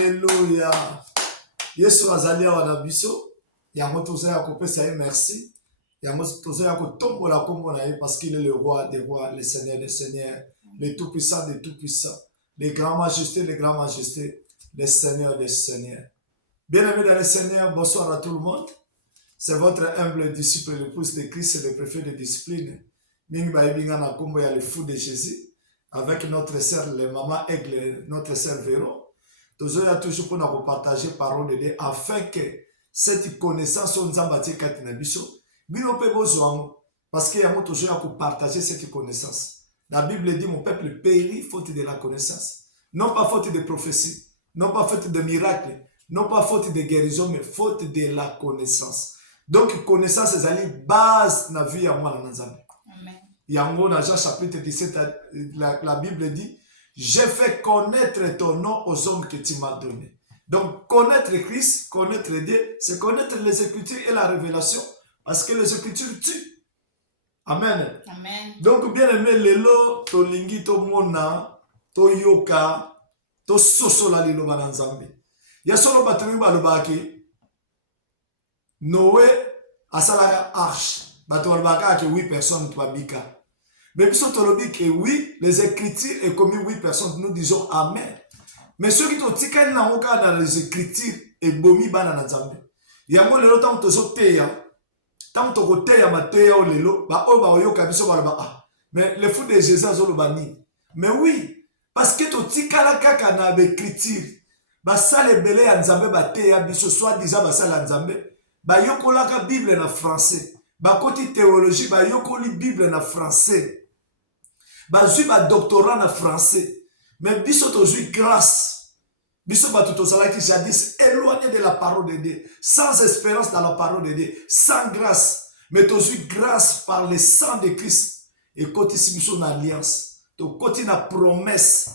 Alléluia. Yesu azali awa na biso. Yango toza ya kopesa ye merci. Yango toza ya kotombola kombo na ye parce qu'il est le roi des rois, le Seigneur des seigneurs, le tout-puissant des tout-puissants, le grand majesté, le Seigneur des seigneurs. Bien-aimés dans le Seigneur, bonsoir à tout le monde. C'est votre humble disciple, l'épouse de Christ et le préfet de discipline. Mingba Ebinga na kombo ya le fou de Jésus. Avec notre sœur, le maman Aigle, notre sœur Véro. Nous avons toujours pour nous partager parole de Dieu afin que cette connaissance soit nzambati kati na biso. Bino pe besoin parce qu'il y a toujours pour partager cette connaissance. La Bible dit mon peuple périt faute de la connaissance. Non pas faute de prophétie, non pas faute de miracle, non pas faute de guérison, mais faute de la connaissance. Donc connaissance c'est la base na vie à moi na nzambe. Yango dans Jean chapitre 17, la Bible dit j'ai fait connaître ton nom aux hommes que tu m'as donné. Donc connaître Christ, connaître Dieu, c'est connaître les Écritures et la révélation. Parce que les Écritures tuent. Amen. Amen. Donc bien aimé, lelo, to lingi, to mona, to yoka, to sosola lilo bananzambi. Ya solo batumi balobaki, Noé a salaka arche. Bato balobaka ke 8 personnes to abika. Mais puisque tu dis que oui, les Écritures est commis 8 personnes, nous disons Amen. Mais ceux qui t'ont dit qu'il dans les Écritures et bomi bana na nzambe. Yango lelo tant to soteya, tant to koteya mateya o lelo, ba o ba oyoka biso ba ah. Mais le fou de Jésus azolo bani. Mais oui, parce que to tikala kaka na Écriture. Ba sale belé ya nzambe ba teya biso soit disant ba sale nzambe, ba yokola ka Bible na français. Ba koti théologie ba yokoli Bible na français. Bazui ba doctorat na français. Mais biso tozui grâce. Biso ba tutosala qui jadis éloigné de la parole de Dieu, sans espérance dans la parole de Dieu, sans grâce. Mais tozui grâce par le sang de Christ. Et koti si biso na alliance. To koti na promesse.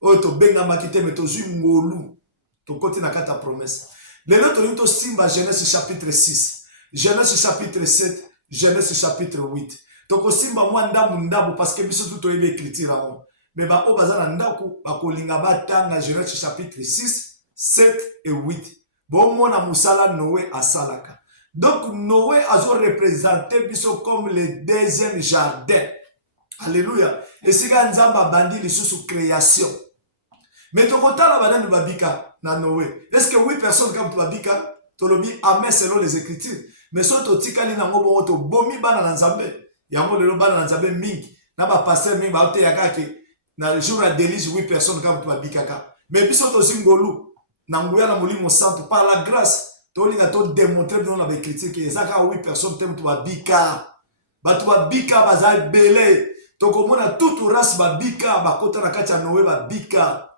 Oyo to benga makite mais tozui ngolu. To koti na kata promesse. Lelo to linto simba Genèse chapitre 6. Genèse chapitre 7. Genèse chapitre 8. Toko simba mwa ndabu parce que biso tout oyebi écriture amo. Mais ba o bazana ndaku ba kolinga batanga Genèse chapitre 6, 7 et 8. Bon mona musala Noé asalaka. Donc Noé a représenté biso comme le deuxième jardin. Alléluia. Et siga nzamba bandi lisusu création. Mais toko tala badani babika na Noé. Est-ce que 8 personnes comme babika tolobi amen selon les écritures. Mais soto tikali na ngobo to bomi bana na nzambe. Yango lelo bana na nzambe mingi na ba pasteur mingi ba te yakake na jour à délice 8 personnes comme toi bikaka. Mais biso to singolu na nguya na molimo santo par la grâce to linga to démontrer dans la critique que ezaka 8 personnes tem to bika. Ba to bika baza belé. To komona toute race ba bika ba kota na kati ya Noé ba bika.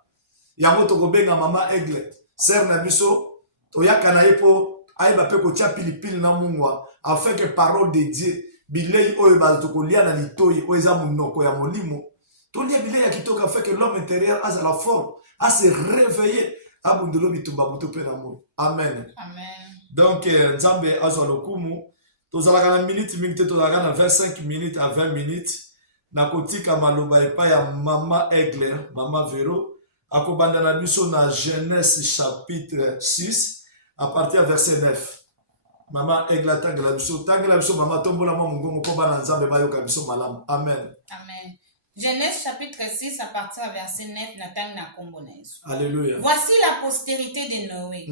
Yango to kobenga mama Aigle. Sœur na biso to yakana yepo ayeba pe ko tia pilipili na mungwa afin que parole de Dieu bilei oyo bazokolia na litoyi oyo eza monoko ya molimo tolia bilei ya kitoko afin que l'homme intérieur a la forme à se réveiller abundelo bitumba buto pe na mo. Amen. Amen. Donc nzambe azwa lokumu tozalaka na minute minute tozalaka na 25 minutes à 20 minutes na kotika maloba epa ya mama Aigle, mama Véro akobanda na biso na Genèse chapitre 6 à partir du verset 9. Maman Aigle tangela biso mama tombola mwa mungongo ko bana nzambe bayoka biso malamu. Amen. Amen. Genèse chapitre 6 à partir du verset 9 na tang na kombo na Yesu. Alléluia. Voici la postérité de Noé.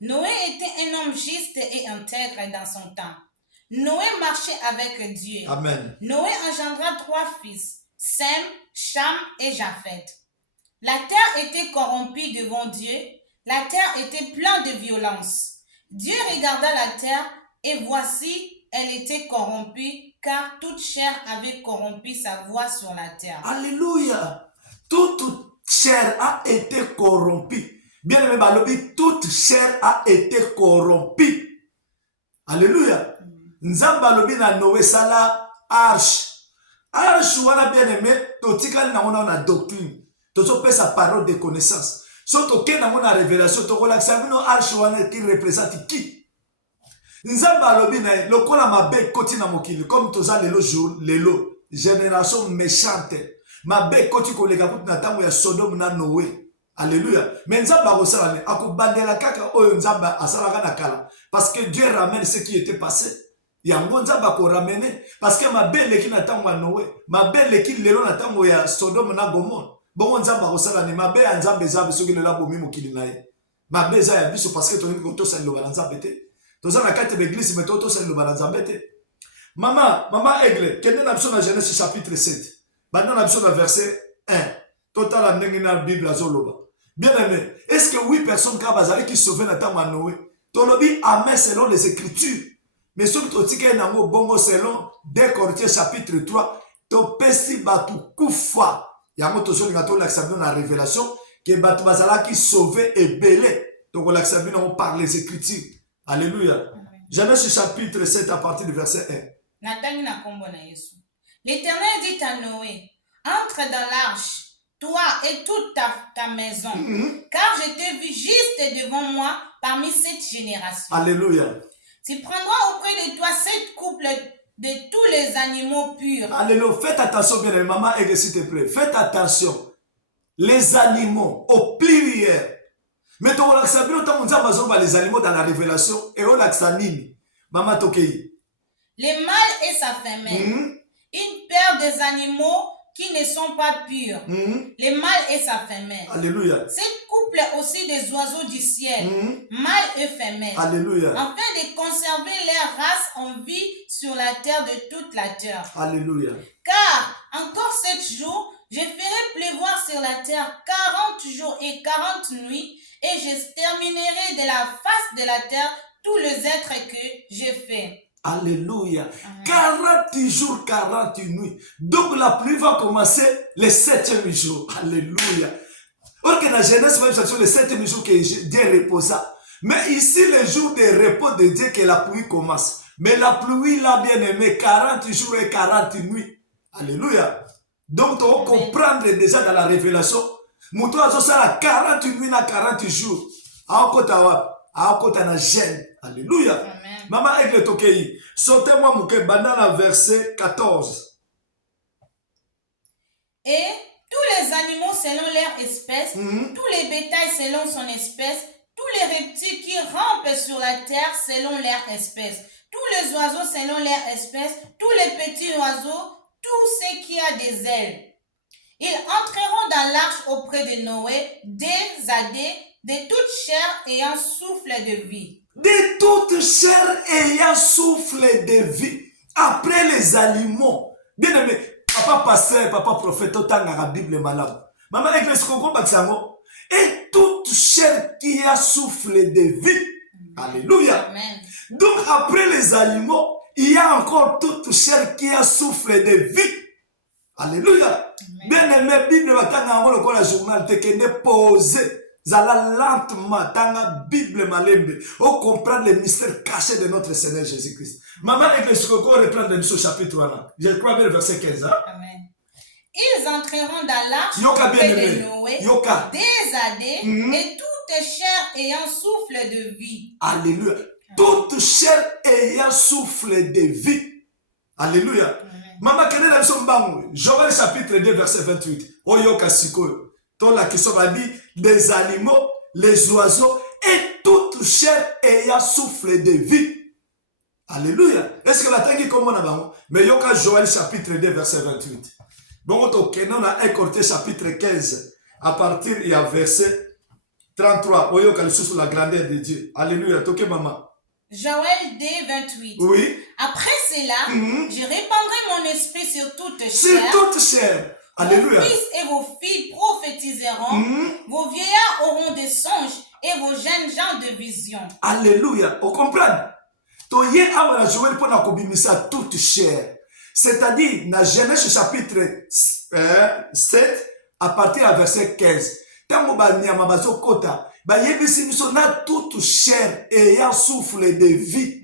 Noé était un homme juste et intègre dans son temps. Noé marchait avec Dieu. Amen. Noé engendra 3 fils, Sem, Cham et Japheth. La terre était corrompue devant Dieu. La terre était pleine de violence. Dieu regarda la terre et voici, elle était corrompue car toute chair avait corrompu sa voix sur la terre. Alléluia. Toute chair a été corrompue. Bien aimé balobi, toute chair a été corrompue. Alléluia. Nzamba lobi na Noé sala arche. Arche wana bien aimé, totikali na ona doctrine. Tozo pe sa parole de connaissance. Soto ke na mona révélation to kola sabino arche wana qui représente qui? Nzamba alobi na lokola mabe koti na mokili comme toza lelo jour lelo génération méchante. Mabe koti kolega kutu na tango ya Sodome na Noé. Alléluia. Mais nzamba akosala nini? Akobandela kaka oyo nzamba asalaka na kala. Parce que Dieu ramène ce qui était passé. Yango nzamba ko ramener. Parce que ma belle qui n'attend à Noé, ma belle qui lelo n'attend ya Sodome na Gomorrhe. Bon nzamba akosala nini? Ma belle nzamba eza biso ki lela bomi mokili na ye. Ma belle eza ya biso parce que tolingi ko tosala loba nzamba te. Toza na kati l'église mais tosala loba nzamba te. Maman Aigle, kende na biso na Genèse chapitre 7. Banda na biso na verset 1. Total a ndenge na Bible azoloba. Bien aimé, est-ce que 8 personnes qui sauvent Nathan Noé? Tolobi amen selon les Écritures. Mais sur le ticket nango bongo selon 2 Corinthiens chapitre 3, to pesi batu kufa. Yango to soli ngato l'accabine la révélation que batu bazala qui sauvé et belé. Donc l'accabine on parle les Écritures. Alléluia. Genèse chapitre 7 à partir du verset 1. Nathan na kombo na Yesu. L'Éternel dit à Noé, entre dans l'arche, toi et toute ta maison, car je t'ai vu juste devant moi parmi cette génération. Alléluia. Tu prendras auprès de toi 7 couples de tous les animaux purs. Alléluia. Faites attention, bien, maman, et s'il te plaît. Faites attention. Les animaux, au pluriel. Mais on a les animaux dans la révélation et on a maman Tokei. Les mâles et sa femelle. Une paire des animaux qui ne sont pas purs, les mâles et sa femelle. Alléluia. 7 couples aussi des oiseaux du ciel, mâles et femelles. Alléluia. Afin de conserver leur race en vie sur la terre de toute la terre. Alléluia. Car encore 7 jours, je ferai pleuvoir sur la terre 40 jours et 40 nuits, et je terminerai de la face de la terre tous les êtres que j'ai faits. Alléluia. 40 jours, 40 nuits. Donc la pluie va commencer le 7e jour. Alléluia. Or que dans la Genèse, même c'est le 7e jour que Dieu reposa. Mais ici, le jour de repos de Dieu que la pluie commence. Mais la pluie, là, bien aimé, 40 jours et 40 nuits. Alléluia. Donc, on comprend déjà dans la révélation. Moutou a ça 40 nuits, 40 jours. Aokota na gêne. Alléluia. Amen. Maman Aigle Tokei. Sautez-moi mouke banana verset 14. Et tous les animaux selon leur espèce, tous les bétails selon son espèce, tous les reptiles qui rampent sur la terre selon leur espèce, tous les oiseaux selon leur espèce, tous les petits oiseaux, tout ce qui a des ailes. Ils entreront dans l'arche auprès de Noé, de toute chair ayant souffle de vie. De toute chair ayant souffle de vie. Après les animaux. Bien aimé, papa pasteur, papa prophète, autant dans la Bible malade. Maman, avec le scrogon, et toute chair qui a souffle de vie. Alléluia. Amen. Donc, après les animaux, il y a encore toute chair qui a souffle de vie. Alléluia. Amen. Bien aimé, Bible, le la journal, te kende posé. Zala lentement dans la Bible malembe. On comprend les mystères cachés de notre Seigneur Jésus-Christ. Maman, avec le scrogon, reprend le chapitre 1. Je crois bien le verset 15. Hein? Amen. Ils entreront dans l'arche Yoka bien auprès de aimé. Noé, Yoka. et toute chair ayant souffle de vie. Alléluia. Toute chair ayant souffle de vie. Alléluia. Maman, quelle est la mission de Joël chapitre 2, verset 28. Oyoka sikoyo. La question va dire des animaux, les oiseaux et toute chair ayant souffle de vie. Alléluia. Est-ce que la tangi comme on a mais yoka Joël chapitre 2 verset 28. Bon, on a 1 Corinthiens chapitre 15 à partir il y a verset 33. Oyoka sur la grandeur de Dieu. Alléluia. Toke maman. Joël 2, 28. Oui. Après cela, je répandrai mon esprit sur toute chair. Sur toute chair. Alléluia. Vos fils et vos filles prophétiseront, vos vieillards auront des songes et vos jeunes gens de visions. Alléluia. Vous comprenez? Toye awa Joël pour la kobimisa toute chair. C'est-à-dire, dans Genèse chapitre 7, à partir du verset 15. Tango ba nyama bazo kota, ba yebisi biso na toute chair ayant souffle de vie.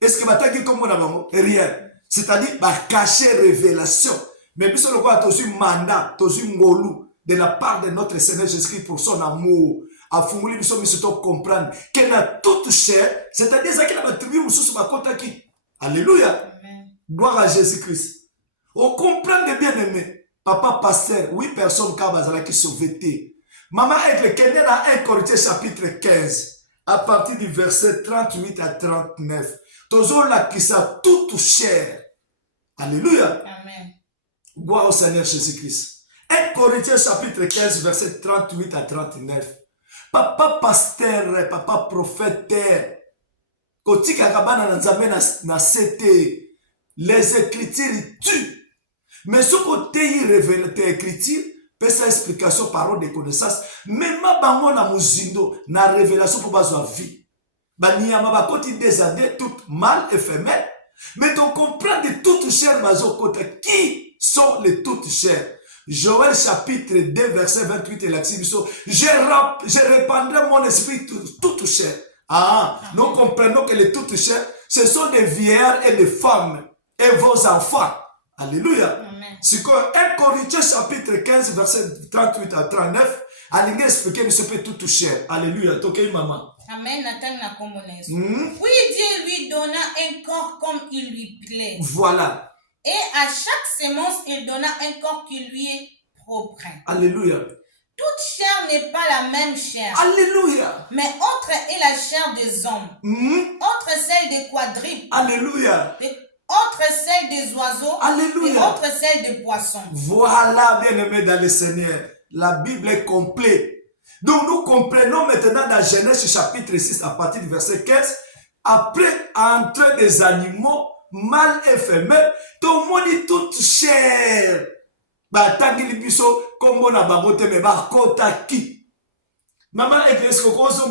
Est-ce que bataki comme on a rien? C'est-à-dire, ba cacher révélation. Mais puis, le quoi, tu mandat, tu ngolu de la part de notre Seigneur Jésus-Christ pour son amour. A fumuli biso misoto comprendre qu'elle a toute chair, c'est-à-dire ça qu'il a attribué au sous ma côte qui. Alléluia. Gloire à Jésus-Christ. On comprend de bien aimé. Papa pasteur, 8 personnes qui sont vêtées. Maman Aigle, Kenya dans 1 Corinthiens chapitre 15, à partir du verset 38 à 39. Toujours là qui ça tout cher. Alléluia. Amen. Gloire au Seigneur Jésus-Christ. 1 Corinthiens chapitre 15, verset 38 à 39. Papa pasteur, papa prophète, kotika kabana na nzambe na CT, les écritures tuent. Mais ce côté il révèle tes écritures, peut sa explication parole de connaissance, même bango na muzindo na révélation pour bazwa vie. Baniyama bakoti des années toutes mal éphémères, mais tu comprends de toutes chères bazo côté qui sont les toutes chères. Joël chapitre 2 verset 28 et l'axibiso, je répandrai mon esprit toutes chères. Ah, nous comprenons que les toutes chères, ce sont des vieillards et des femmes et vos enfants. Alléluia. C'est que 1 Corinthiens chapitre 15 verset 38 à 39, allez expliquer mais ce peut tout cher. Alléluia. Toké maman. Amen. Oui, Dieu lui donna un corps comme il lui plaît. Voilà. Et à chaque sémence, il donna un corps qui lui est propre. Alléluia. Toute chair n'est pas la même chair. Alléluia. Mais autre est la chair des hommes. Autre celle des quadrupes. Alléluia. Autre celle des oiseaux. Alléluia. Et autre celle des poissons. Voilà, bien-aimé dans le Seigneur. La Bible est complète. Donc nous comprenons maintenant dans Genèse chapitre 6 à partir du verset 15. Après entrer des animaux mal éphémères, tout le monde est tout cher. Batangi libiso kombo na babote me bakota ki. Maman est-ce que vous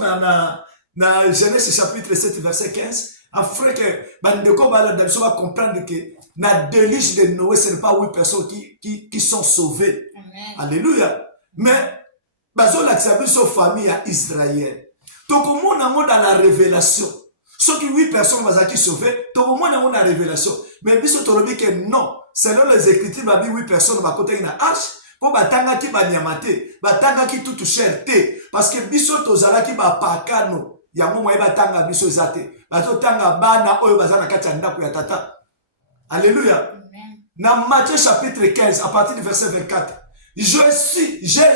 na Genèse chapitre 7 verset 15 afin que bandeko va comprendre que na déluge de Noé ce n'est pas 8 personnes qui sont sauvées. Amen. Alléluia. Mais bazo la biso famille à Israël. Donc comment on a dans la révélation. Ceux qui 8 personnes bazaki sauvées, donc au moins on a la révélation. Mais biso tolobi que non. Selon les écritures, il y a 8 personnes qui ont une arche. Pour batanga ki banyamate, batanga ki tout cherté. Parce que biso tozala ki ba pakano. Yango moye batanga biso zate. Bato tanga bana oyo bazana kati ndako ya tata. Alléluia. Dans Matthieu chapitre 15, à partir du verset 24. Je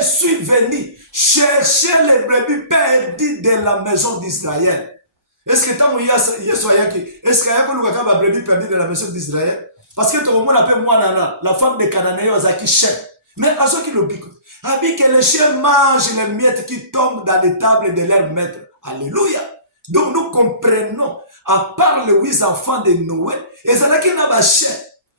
suis venu chercher les brebis perdues de la maison d'Israël. Est-ce que tant est-ce qu'il y a un brebis perdu de la maison d'Israël? Parce que tout le monde appelle moi Nana, la femme de Cananéen aux acquis chers. Mais à ceux qui le piquent, que les chiens mangent les miettes qui tombent dans les tables de leurs maîtres. Alléluia. Donc nous comprenons, à part les 8 enfants de Noé, et ça n'a qu'un chien.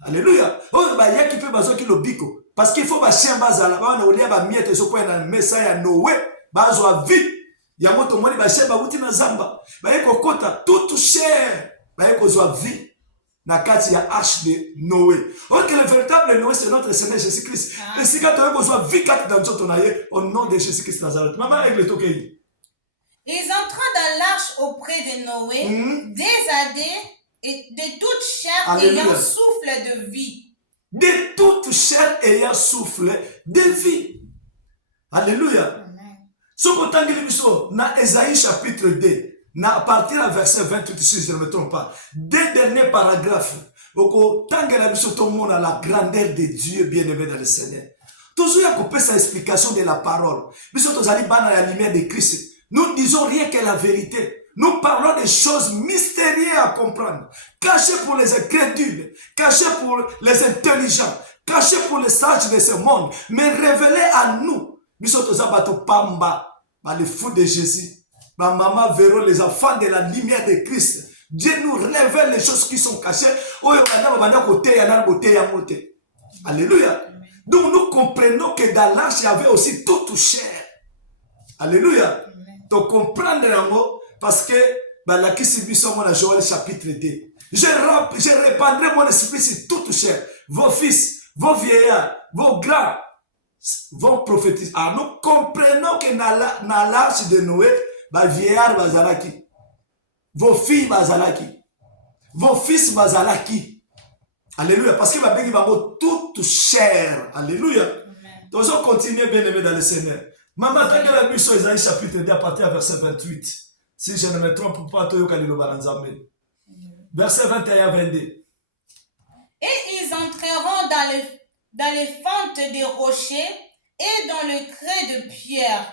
Alléluia. Oh, il y a qui peut bazo qui le piquent. Parce qu'il faut que chien bazala, on a les miettes et ce point dans le message à Noé, bazo a vite. Il y a moto moni ba chien ba wuti na zamba. Ba yeko kota tout cher. Ba yeko zo vie. Na kati ya arche de Noé. Or que le véritable Noé, c'est notre Seigneur Jésus-Christ. Et si quand on a besoin de vie dans notre naïe, au nom de Jésus-Christ Nazareth. Maman, avec le toqué. Ils entrant dans l'arche auprès de Noé, des adés et de toute chair ayant souffle de vie. De toute chair ayant souffle de vie. Alléluia. Ce qu'on t'a dit, dans Ésaïe chapitre 2. À partir du verset 28, si je ne me trompe pas, 2 derniers paragraphes, tant que la grandeur de Dieu bien-aimé dans le Seigneur. Toujours il y a coupé sa explication de la parole. Nous allons dans la lumière de Christ. Nous disons rien que la vérité. Nous parlons des choses mystérieuses à comprendre. Cachées pour les incrédules, cachées pour les intelligents, cachées pour les sages de ce monde, mais révélées à nous. Nous sommes pamba, les fous de Jésus. Ma maman verra les enfants de la lumière de Christ. Dieu nous révèle les choses qui sont cachées. Alléluia. Donc nous comprenons que dans l'arche, il y avait aussi toute chair. Alléluia. Donc comprendre un mot, parce que la Kisibiso, mon Joël chapitre 2. Je répandrai mon esprit sur toute chair. Vos fils, vos vieillards, vos grands vont prophétiser. Alors nous comprenons que dans l'arche de Noé, vieillard bazalaki, vos filles bazalaki, vos fils bazalaki. Alléluia. Parce que ma béni va toute chair. Alléluia. Donc on continue bien aimé dans le Seigneur. Maman, t'as la Bible sur Isaïe chapitre 2 à partir du verset 28. Si je ne me trompe pas, toi Kalilo Balanzambe. Verset 21 à 22. Et ils entreront dans les fentes des rochers et dans le creux de pierre,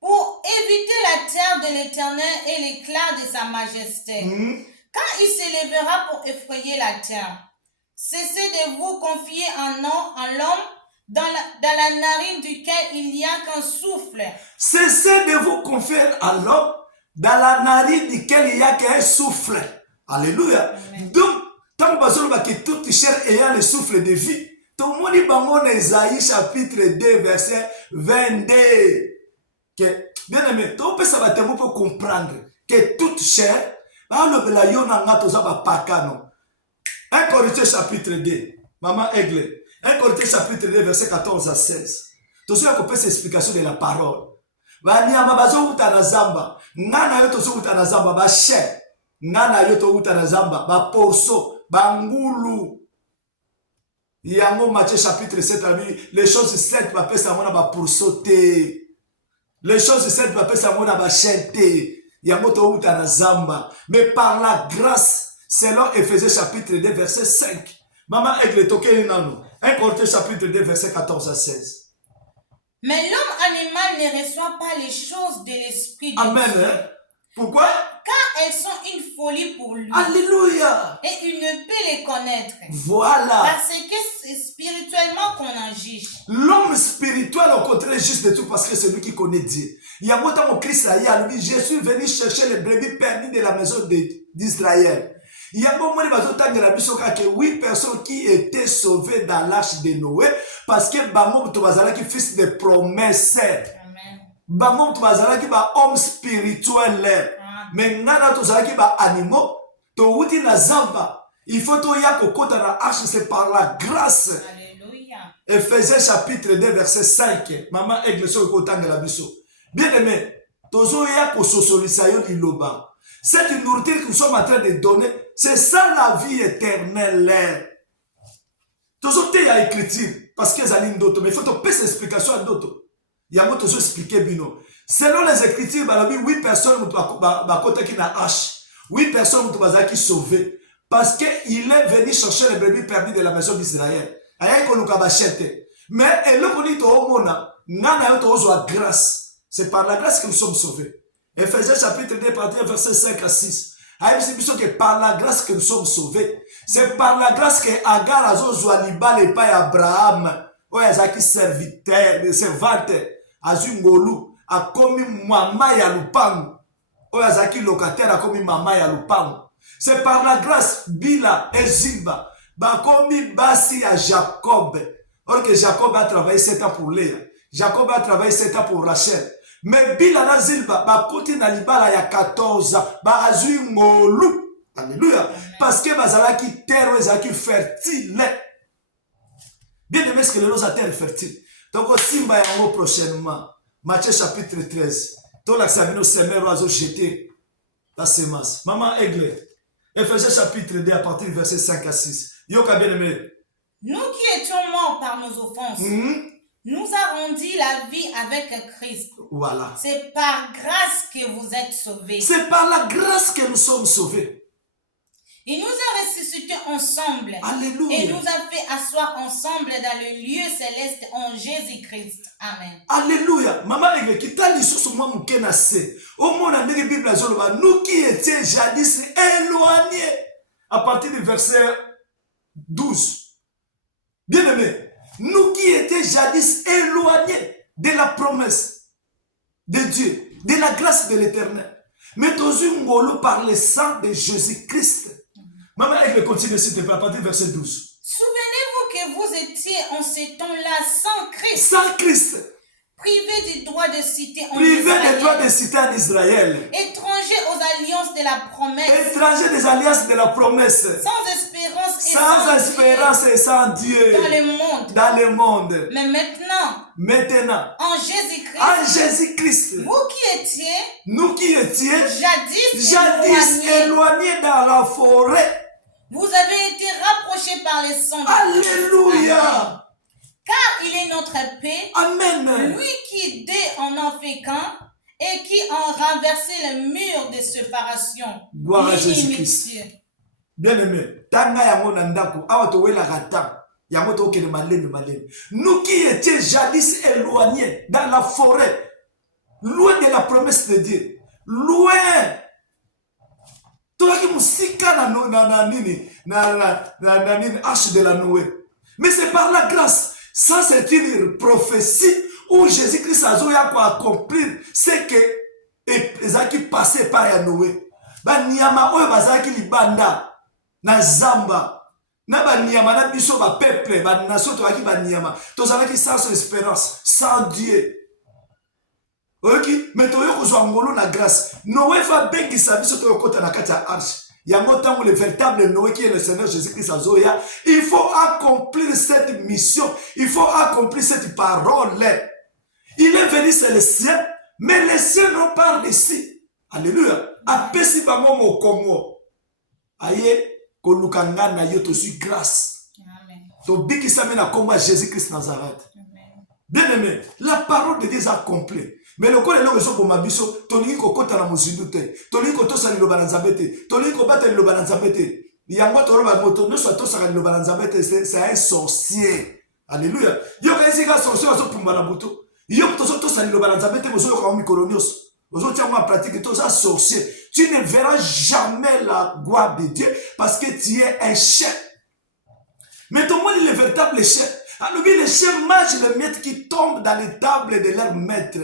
pour éviter la terre de l'Éternel et l'éclat de sa majesté. Quand il s'élèvera pour effrayer la terre, cessez de vous confier en l'homme dans la narine duquel il n'y a qu'un souffle. Cessez de vous confier à l'homme dans la narine duquel il n'y a qu'un souffle. Alléluia. Amen. Donc, tant que toute chair ayant le souffle de vie, tout le monde dans Ésaïe chapitre 2, verset 22. Que, bien aimé, tout le monde peut comprendre que toute chair, 1 Corinthiens chapitre 2, Maman Aigle, 1 Corinthiens chapitre 2, verset 14 à 16. Tout ça, on peut s'explication de la parole. Banyama bazouta na zamba, ngana yoto zouta na zamba, ba chè, ngana yoto zouta na zamba, ba porso, ba ngulu. Yango Matthieu chapitre 7, les choses 7, ba pesa mona ba porso te. Les choses 7, ba pesa mona ba chè te. Yango to zouta na zamba. Mais par la grâce, selon Éphésiens chapitre 2, verset 5. Maman Aigle toke inano. 1 Corinthiens chapitre 2, verset 14 à 16. Mais l'homme animal ne reçoit pas les choses de l'esprit de Amen. Dieu. Hein? Pourquoi? Car elles sont une folie pour lui. Alléluia. Et il ne peut les connaître. Voilà. Parce que c'est spirituellement qu'on en juge. L'homme spirituel, au contraire, juste de tout parce que c'est lui qui connaît Dieu. Il y a longtemps au Christ, lui, je suis venu chercher les brebis perdues de la maison d'Israël. Il y a un moment où 8 personnes qui étaient sauvées dans l'arche de Noé parce que Bamom Tobazala qui fils de promesses. Bamom Tobazala qui est homme spirituel. Mais Nana Tobazala qui est animaux. Towuti na zamba. Il faut que tu kota na arche, c'est par la grâce. Alléluia. Éphésiens chapitre 2 verset 5. Maman Aigle sur le côté de la biso. Bien aimé, tozo ya ko sosolisayo iloba. Cette nourriture que nous sommes en train de donner, c'est ça la vie éternelle. Tozo te ya écriture parce que ça ligne d'autres, mais il faut te payer explication à d'autres. Il y a beaucoup de choses expliquer bino. Selon les écritures, bah 8 personnes ba kota ki na hache. 8 personnes qui sont sauvées parce qu'il est venu chercher les brebis perdus de la maison d'Israël. Mais grâce. C'est par la grâce que nous sommes sauvés. Éphésiens chapitre 2, verset 5 à 6. C'est par la grâce que nous sommes sauvés. C'est par la grâce que Agar a Zoaliba et pas Abraham. Oyazaki serviteur, servante, Azungolu, a commis Mama Yalupangu. Oyazaki locataire a commis Mama Yalupangu. C'est par la grâce, Bila et Zilba, Bakomi Basi à Jacob. Or que Jacob a travaillé 7 ans pour Léa. Jacob a travaillé 7 ans pour Rachel. Mais Bila na Zilba, Bakoti na Libala ya 14 ans, Bazui Ngolu. Alléluia. Parce que Bazala qui terre, Bazala fertile. Bien aimé, ce que les terre est fertile. Donc, Simba yango prochainement, Matthieu chapitre 13. Tout l'accès au semeur oiseau jeté la semence. Maman Aigle. Éphésiens chapitre 2 à partir du verset 5 à 6. Yoka bien aimé. Nous qui étions morts par nos offenses, nous avons dit la vie avec Christ. Voilà. C'est par grâce que vous êtes sauvés. C'est par la grâce que nous sommes sauvés. Il nous a ressuscités ensemble. Alléluia. Et nous a fait asseoir ensemble dans le lieu céleste en Jésus-Christ. Amen. Alléluia. Maman, qui t'a dit sur ce moment qui est au monde, dans la Bible, nous qui étions jadis éloignés, à partir du verset 12. Bien aimé, nous qui étions jadis éloignés de la promesse de Dieu, de la grâce de l'Éternel, mais dans une ngolo par le sang de Jésus-Christ. Maman, elle continue s'il te plaît, à partir du verset 12. Souvenez-vous que vous étiez en ces temps-là sans Christ. Sans Christ. Privé du droit de cité en Privé Israël. des droits de cité en Israël. Étranger aux alliances de la promesse. Étranger des alliances de la promesse. Sans espérance et sans espérance et sans Dieu. Dans le monde. Dans le monde. Mais maintenant. En Jésus-Christ. En Jésus-Christ. Vous qui étiez. Nous qui étions. Jadis éloignés dans la forêt. Vous avez été rapprochés par les sang. Alléluia. Car il est notre paix. Amen. Lui qui dès en en fait qu'un et qui en renversé le mur de séparation. Gloire à Jésus-Christ. Bien aimé, tanga yango na ndako awa to wela gata. Nous qui étions jadis éloignés dans la forêt, loin de la promesse de Dieu, loin. De la Noé. Mais c'est par la grâce. Ça, c'est une prophétie où Jésus-Christ a accomplir ce que Ezaki passait par Noé. Banyama oyo bazaki libanda na zamba. Na banyama na biso ba peuple, ba nation to aki banyama. Tozalaki sans espérance, sans Dieu. Ok, mais toyo kozwa ngolo na grâce. Noé va bengisa biso to yokota na kati ya arche. Yango tango le véritable Noé qui est le Seigneur Jésus-Christ azoya, il faut accomplir cette mission, il faut accomplir cette parole. Il est venu c'est les siens, mais les siens n'ont pas réussi. Alléluia. Apesi bango mo kongo. Aye kolukanga na yo to suis grâce. Amen. To bikisa mena komba Jésus-Christ Nazareth. Bien aimé, la parole de Dieu est accomplie. Mais le corps est là où ils mabiso, toni ko kota na muzindute, toni ko tosa ni lobanzabete, toni ko bata ni lobanzabete. Yango toroba moto no so tosa ni lobanzabete, c'est un sorcier. Alléluia. Yo ka esi ka sorcier so pumba na buto. Yo to so tosa ni lobanzabete mo so ko mi colonios. Ozo tia en pratique to ça sorcier. Tu ne verras jamais la gloire de Dieu parce que tu es un chef. Mais ton monde est le véritable chef. Alors les chefs mangent les miettes qui tombent dans les tables de leurs maîtres.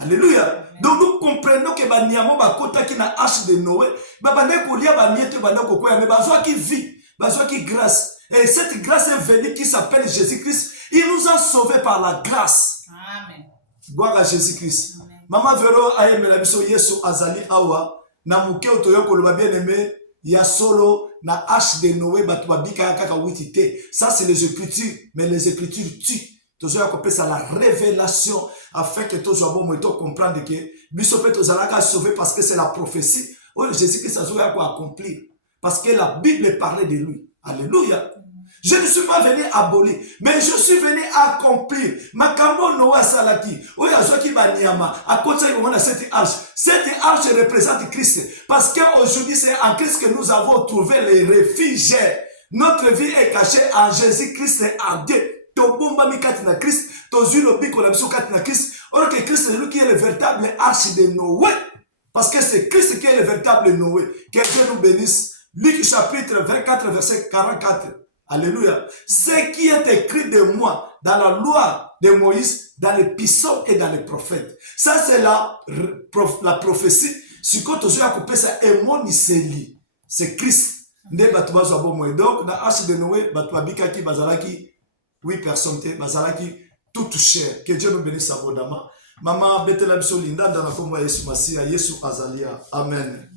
Alléluia. Donc nous comprenons que Banyamo Bakota qui n'a hache de Noé, Babane Koulia Bamiette Banako Koya, mais Bazoa qui vit, Bazoa qui grâce. Et cette grâce est venue qui s'appelle Jésus-Christ. Il nous a sauvés par la grâce. Amen. Gloire à Jésus-Christ. Maman Vero Aye Melabiso Yesu Azali Awa, Namuke Otoyoko le bien aimé, ya solo na hache de Noé Batouabika Kaka Witite. Ça c'est les Écritures, mais les Écritures tuent. Toujours accomplir ça la révélation afin que tous les bon comprendre que Bishop Tozalaka sauvé parce que c'est la prophétie. Oui, Jésus-Christ a accomplir parce que la Bible parlait de lui. Alléluia. Je ne suis pas venu abolir, mais je suis venu accomplir. Makambo Noah Salaki, oui, Azoki Banyama, à côté de cette arche. Cette arche représente Christ parce qu'aujourd'hui c'est en Christ que nous avons trouvé les réfugiés. Notre vie est cachée en Jésus-Christ et en Dieu. Tobomba mi kati na Christ, tozu lobi ko na biso kati na Christ. Or que Christ c'est lui qui est le véritable arche de Noé. Parce que c'est Christ qui est le véritable Noé. Que Dieu nous bénisse. Luc chapitre 24 verset 44. Alléluia. Ce qui est écrit de moi dans la loi de Moïse, dans les psaumes et dans les prophètes. Ça c'est la prophétie. Si quand tozu a coupé ça émoniseli. C'est Christ. Ne batuba zo bomo. Donc dans arche de Noé, batuabika ki bazalaki 8 personnes, bazalaki tout cher. Que Dieu nous bénisse abondamment. Maman, Bethel Abso Linda, dans la combat Yesu Massia, Yesu Azalia. Amen.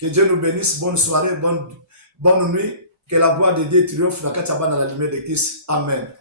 Que Dieu nous bénisse. Bonne soirée, bonne nuit. Que la voix de Dieu triomphe dans la lumière de Christ. Amen.